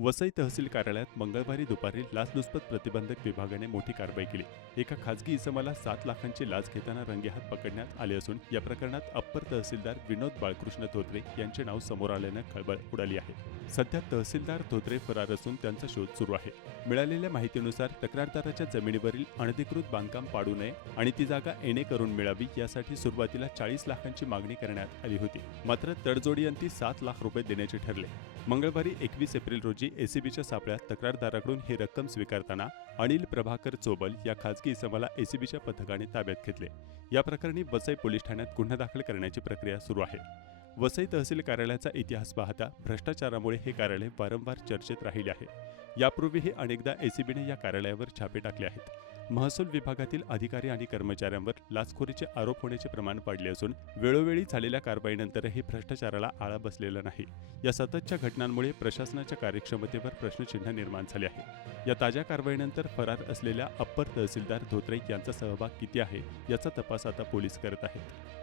वसई तहसील कार्यालयात मंगळवारी दुपारी लाचलुचपत प्रतिबंधक विभागाने मोठी कारवाई केली। एका खासगी इसमाला 7 लाखांची लाच घेताना रंगेहात पकडण्यात आले असून या प्रकरणात अप्पर तहसीलदार विनोद बाळकृष्ण धोत्रे यांचे नाव समोर आल्याने खळबळ उडाली आहे। सध्या तहसीलदार धोत्रे फरार असून त्यांचा शोध सुरू आहे। मिळालेल्या माहितीनुसार तक्रारदाराच्या जमिनीवरील अनधिकृत बांधकाम पाडू नये आणि ती जागा एने करून मिळावी यासाठी सुरुवातीला 40 लाखांची मागणी करण्यात आली होती। मात्र तडजोडीअंती 7 लाख रुपये देण्याचे ठरले। मंगळवारी 21 एप्रिल रोजी एसीबीच्या सापळ्यात तक्रारदाराकडून ही रक्कम स्वीकारताना अनिल प्रभाकर चोबल या खासगी इसमाला एसीबीच्या पथकाने ताब्यात घेतले। या प्रकरणी वसई पोलीस ठाण्यात गुन्हा दाखल करण्याची प्रक्रिया सुरू आहे। वसई तहसील कार्यालयाचा इतिहास पाहता भ्रष्टाचारामुळे हे कार्यालय वारंवार चर्चेत राहिले आहे। यापूर्वीही अनेकदा एसीबीने या कार्यालयावर छापे टाकले आहेत। महसूल विभागातील अधिकारी आणि कर्मचाऱ्यांवर लाचखोरीचे आरोप होण्याचे प्रमाण वाढले असून वेळोवेळी झालेल्या कारवाईनंतरही भ्रष्टाचाराला आळा बसलेला नाही। या सततच्या घटनांमुळे प्रशासनाच्या कार्यक्षमतेवर प्रश्नचिन्ह निर्माण झाले आहे। या ताज्या कारवाईनंतर फरार असलेल्या अप्पर तहसीलदार धोत्रे यांचा सहभाग किती आहे याचा तपास आता पोलीस करत आहेत।